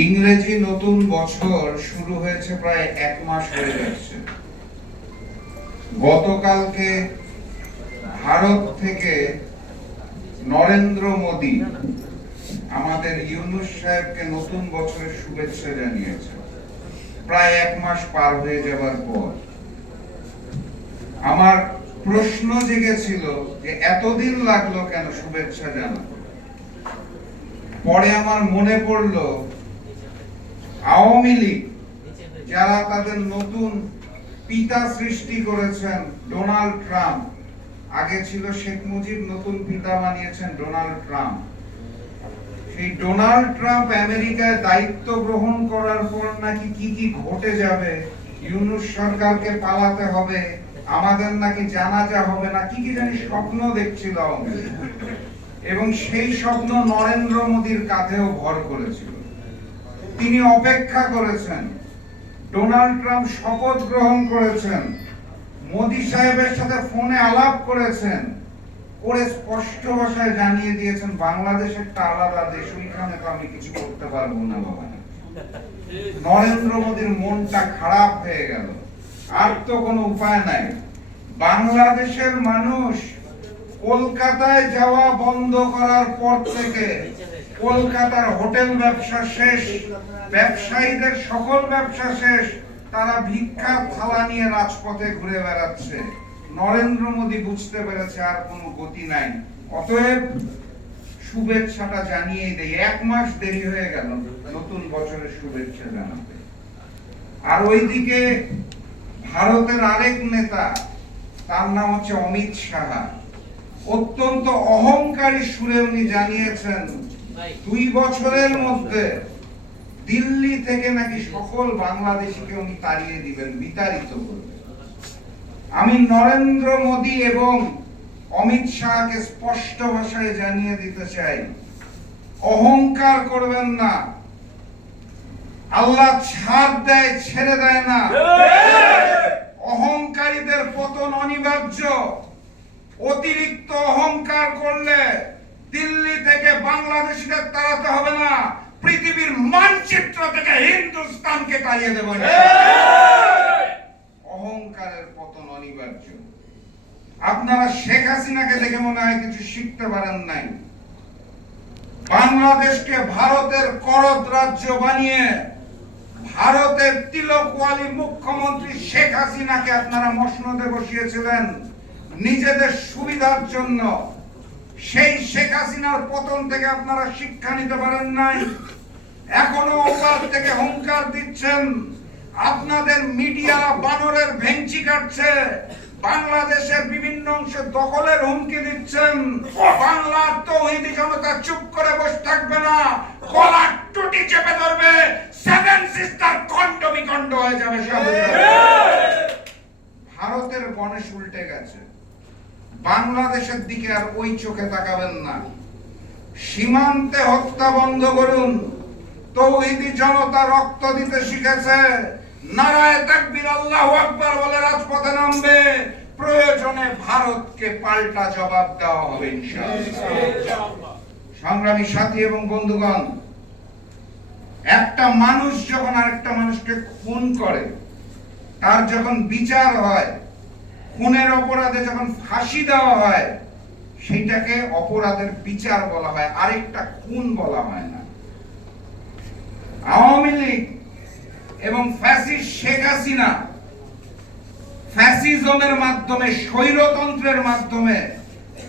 ইংরেজি নতুন বছর শুরু হয়েছে প্রায় এক মাস হয়ে যাচ্ছে। গতকালকে ভারত থেকে নরেন্দ্র মোদী আমাদের ইউনুস সাহেবকে নতুন বছরের শুভেচ্ছা জানিয়েছে প্রায় এক মাস পার হয়ে যাবার পর। আমার প্রশ্ন জেগেছিল যে এতদিন লাগল কেন শুভেচ্ছা জানাতে? পরে আমার মনে পড়ল আওয়ামী লীগ যারা তাদের নতুন পিতা সৃষ্টি করেছেন ডোনাল্ড ট্রাম্প। আগে ছিল শেখ মুজিব নতুন পিতা বানিয়েছেন ডোনাল্ড ট্রাম্প। সেই ডোনাল্ড ট্রাম্প আমেরিকায় দায়িত্ব গ্রহণ করার পর নাকি কি কি ঘটে যাবে ইউনুস সরকারকে পালাতে হবে আমাদের নাকি জানাজা হবে না কি কি জানি স্বপ্ন দেখছিল এবং সেই স্বপ্ন নরেন্দ্র মোদীর কাঁধেও ভর করেছিল। তিনি অপেক্ষা করেছেন। ডোনাল্ড ট্রাম্প শপথ গ্রহণ করেছেন। মোদি সাহেবের সাথে ফোনে আলাপ করেছেন। করে স্পষ্ট ভাষায় জানিয়ে দিয়েছেন বাংলাদেশ একটা আলাদা দেশ, ওইখানে তো আমি কিছু করতে পারব না বাবা। নরেন্দ্র মোদীর মনটা খারাপ হয়ে গেল। আর তো কোনো উপায় নাই। বাংলাদেশের মানুষ কলকাতায় যাওয়া বন্ধ করার পর থেকে কলকাতার হোটেল ব্যবসা শেষ, ব্যবসায়ীদের সকল ব্যবসা শেষ, তারা ভিক্ষা থালা নিয়ে রাজপথে ঘুরে বেড়াচ্ছে। নরেন্দ্র মোদী বুঝতে পেরেছে আর কোনো গতি নাই। অতএব শুভেচ্ছাটা জানিয়ে দেই। এক মাস দেরি হয়ে গেল, নতুন বছরের শুভেচ্ছা জানাতে। আর ওইদিকে ভারতের আরেক নেতা, তার নাম হচ্ছে অমিত সাহা অত্যন্ত অহংকারী সুরে উনি জানিয়েছেন দুই বছরের মধ্যে দিল্লি থেকে নাকি সকল বাংলাদেশিকে উনি তাড়িয়ে দিবেন, বিতাড়িত করবেন। আমি নরেন্দ্র মোদী এবং অমিত শাহকে স্পষ্ট ভাষায় জানিয়ে দিতে চাই, অহংকার করবেন না। আল্লাহ ছাড় দেয়, ছেড়ে দেয় না। অহংকারীদের পতন অনিবার্য। অতিরিক্ত অহংকার করলে দিল্লি থেকে বাংলাদেশিদের তাড়াতে হবে না। পৃথিবীর মানচিত্র থেকে হিন্দুস্তানকে তাড়িয়ে দেব অহংকারের পতন অনিবার্য। আপনারা শেখ হাসিনাকে দেখে মনে হয় কিছু শিখতে পারেন নাই। বাংলাদেশকে ভারতের করদ রাজ্য বানিয়ে ভারতের তিলকওয়ালি মুখ্যমন্ত্রী শেখ হাসিনাকে আপনারা মসনদে বসিয়েছিলেন নিজেদের সুবিধার জন্য। সেই শেখ হাসিনার পতন থেকে আপনারা শিক্ষা নিতে পারেন নাই। এখনও ওপার থেকে হুঙ্কার দিচ্ছেন। আপনাদের মিডিয়া বানরের ভেঞ্চি কাটছে। বাংলাদেশের বিভিন্ন অংশে দখলের হুমকি দিচ্ছেন। বাংলার তৌহিদি জনতা চুপ করে বসে থাকবে না। গলার টুটি চেপে ধরবে। সেভেন সিস্টার খণ্ড বিখণ্ড হয়ে যাবে ভারতের গণেশ উল্টে গেছে। বাংলাদেশের দিকে আর ওই চোখে তাকাবেন না। সীমান্তে হত্যা বন্ধ করুন। তৌহিদি জনতা রক্ত দিতে শিখেছে। বলে রাজপথে নামবে। প্রয়োজনে ভারতকে পাল্টা জবাব দেওয়া হবে সংগ্রামী সাথী এবং বন্ধুগণ, একটা মানুষ যখন আরেকটা মানুষকে খুন করে, তার যখন বিচার হয় খুনের অপরাধে যখন ফাঁসি দেওয়া হয় সেটাকে অপরাধের বিচার বলা হয়, আরেকটা খুন বলা হয় না। আওয়ামী লীগ এবং ফ্যাসিস্ট শেখ হাসিনা ফ্যাসিজমের মাধ্যমে, স্বৈরতন্ত্রের মাধ্যমে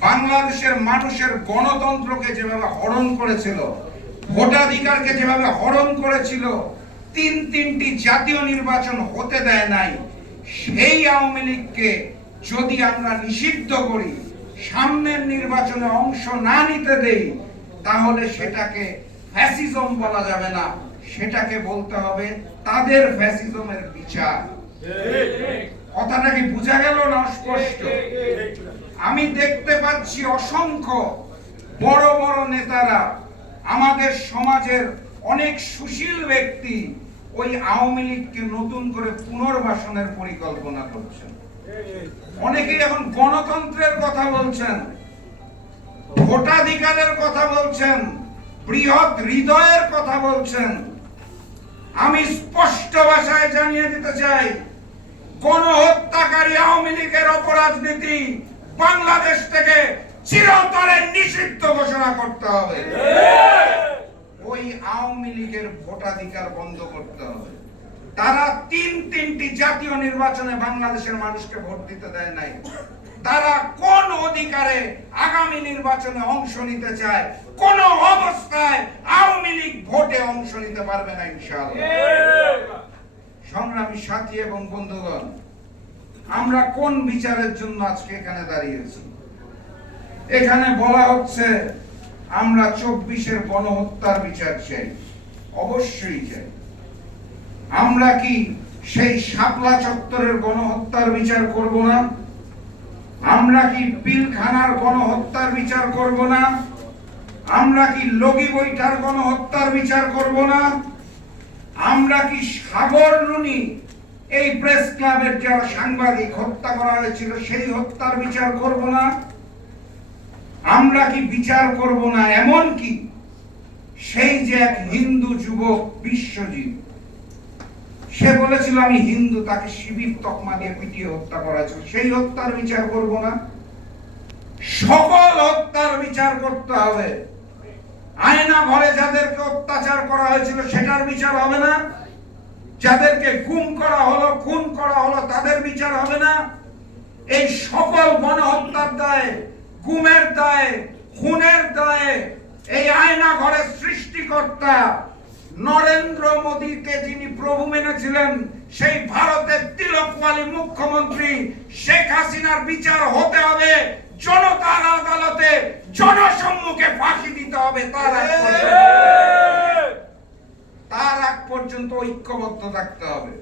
বাংলাদেশের মানুষের গণতন্ত্রকে যেভাবে হরণ করেছিল, ভোটাধিকারকে যেভাবে হরণ করেছিল, তিন তিনটি জাতীয় নির্বাচন হতে দেয় নাই, সেই আওয়ামী লীগকে যদি আমরা নিষিদ্ধ করি, সামনের নির্বাচনে অংশ না নিতে দেই, তাহলে সেটাকে ফ্যাসিজম বলা যাবে না। সেটাকে বলতে হবে তাদের ফ্যাসিজমের বিচার। কথাটা কি বোঝা গেল না স্পষ্ট আমি দেখতে পাচ্ছি অসংখ্য বড় বড় নেতারা, আমাদের সমাজের অনেক সুশীল ব্যক্তি ওই আওয়ামী লীগকে নতুন করে পুনর্বাসনের পরিকল্পনা করছেন। অনেকেই এখন গণতন্ত্রের কথা বলছেন ভোটাধিকারের কথা বলছেন বৃহৎ হৃদয়ের কথা বলছেন। আমি স্পষ্ট ভাষায় জানিয়ে দিতে চাই গণহত্যাকারী আওয়ামী লীগের অপরাজনীতি বাংলাদেশ থেকে চিরতরে নিষিদ্ধ ঘোষণা করতে হবে। ওই আওয়ামী লীগের ভোটাধিকার বন্ধ করতে হবে। তারা তিন তিনটি জাতীয় নির্বাচনে বাংলাদেশের মানুষকে ভোট দিতে দেয় নাই। তারা কোন অধিকারে আগামী নির্বাচনে অংশ নিতে চায়, কোন অবস্থায় আওয়ামী লীগ ভোটে অংশ নিতে পারবে না ইনশাআল্লাহ। সংগ্রামী সাথী এবং বন্ধুগণ, আমরা কোন বিচারের জন্য আজকে এখানে দাঁড়িয়েছি এখানে বলা হচ্ছে, আমরা চব্বিশের গণহত্যার বিচার চাই। অবশ্যই চাই। আমরা কি সেই শাপলা চত্বরের গণহত্যার বিচার করব না? আমরা কি পিলখানার গণহত্যার বিচার করব না? আমরা কি লগি বৈঠার গণহত্যার বিচার করব না? আমরা কি সাগর রুনি এই প্রেস ক্লাবের যারা সাংবাদিক হত্যা করা হয়েছিল, সেই হত্যার বিচার করব না? আমরা কি বিচার করব না? এমন কি সেই যে এক হিন্দু যুবক বিশ্বজিৎ সে বলেছিল, আমি হিন্দু, তাকে শিবির, তকমা দিয়ে পিটিয়ে হত্যা করা সেই হত্যার বিচার করব না। সকল হত্যার বিচার করতে হবে। আয়না ঘরে যাদেরকে অত্যাচার করা হয়েছিল, সেটার বিচার হবে না। যাদেরকে গুম করা হলো, খুন করা হলো, তাদের বিচার হবে না। এই সকল গণহত্যার দায়ে, গুমের দায়ে, খুনের দায়ে, এই আয়না ঘরের সৃষ্টিকর্তা নরেন্দ্র মোদীকে যিনি প্রভু মেনেছিলেন সেই ভারতের তিলকওয়ালী মুখ্যমন্ত্রী শেখ হাসিনার বিচার হতে হবে জনতার আদালতে জনসম্মুখে ফাঁসি দিতে হবে তার তার আগ পর্যন্ত ঐক্যবদ্ধ থাকতে হবে।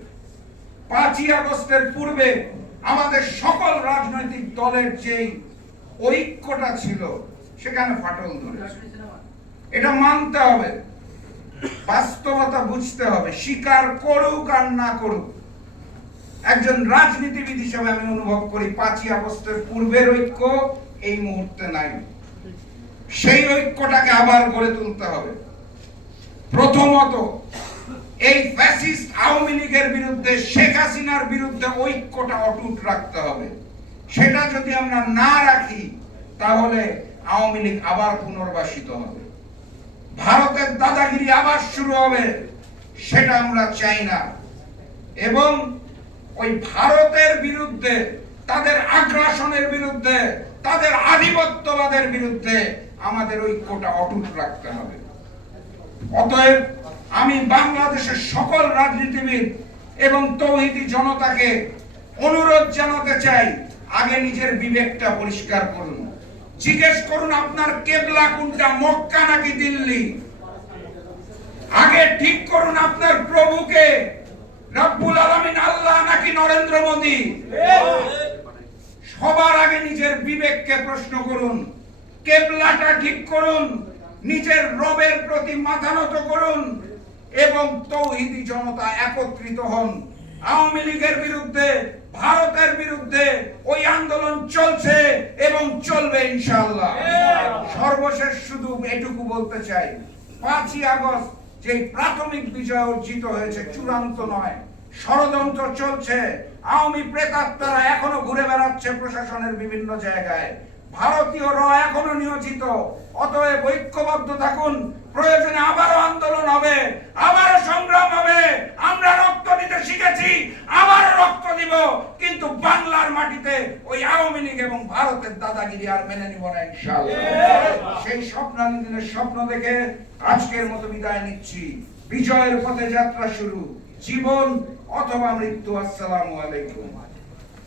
পাঁচই আগস্টের পূর্বে আমাদের সকল রাজনৈতিক দলের যেই ঐক্যটা ছিল সেখানে ফাটল ধরেছে। এটা মানতে হবে। বাস্তবতা বুঝতে হবে, স্বীকার করুক আর না করুক। একজন রাজনীতিবিদ হিসেবে আমি অনুভব করি, পাঁচই আগস্টের পূর্বের ঐক্য এই মুহূর্তে নাই। সেই ঐক্যটাকে আবার গড়ে তুলতে হবে। প্রথমত, এই ফ্যাসিস্ট আওয়ামী লীগের বিরুদ্ধে শেখ হাসিনার বিরুদ্ধে ঐক্যটা অটুট রাখতে হবে। সেটা যদি আমরা না রাখি, তাহলে আওয়ামী লীগ আবার পুনর্বাসিত হবে। ভারতের দাদাগিরি আবার শুরু হবে, সেটা আমরা চাই না। এবং ওই ভারতের বিরুদ্ধে, তাদের আগ্রাসনের বিরুদ্ধে, তাদের আধিপত্যবাদের বিরুদ্ধে আমাদের ঐক্যটা অটুট রাখতে হবে। অতএব আমি বাংলাদেশের সকল রাজনীতিবিদ এবং তৌহিদি জনতাকে অনুরোধ জানাতে চাই, আগে নিজের বিবেকটা পরিষ্কার করুন। জিজ্ঞেস করুন, আপনার কেবলা কোনটা? মক্কা নাকি দিল্লি? আগে ঠিক করুন, আপনার প্রভুকে রব্বুল আলামিন আল্লাহ নাকি নরেন্দ্র মোদী? সবার আগে নিজের বিবেককে প্রশ্ন করুন, কেবলাটা ঠিক করুন, নিজের রবের প্রতি মাথা নত করুন, এবং তৌহিদি জনতা একত্রিত হন। আওয়ামী লীগের বিরুদ্ধে ভারতের বিরুদ্ধে ওই আন্দোলন চলছে এবং চলবে ইনশাআল্লাহ। সর্বশেষ শুধু এটুকু বলতে চাই পাঁচই আগস্ট যে প্রাথমিক বিজয় অর্জিত হয়েছে চূড়ান্ত নয় ষড়যন্ত্র চলছে। আওয়ামী প্রেতাত্মারা এখনও ঘুরে বেড়াচ্ছে প্রশাসনের বিভিন্ন জায়গায়। ভারতীয়রা এখনও নিয়োজিত। অতএব ঐক্যবদ্ধ থাকুন প্রয়োজনে আবারও আন্দোলন হবে আবারও সংগ্রাম হবে। আমরা রক্ত দিতে শিখেছি দিব কিন্তু বাংলার মাটিতে ওই আওয়ামী লীগ এবং ভারতের দাদাগিরি আর মেনে নিব না সেই সেই স্বপ্নালীনের স্বপ্ন দেখে আজকের মতো বিদায় নিচ্ছি। বিজয়ের পথে যাত্রা শুরু। জীবন অথবা মৃত্যু আসসালামু আলাইকুম।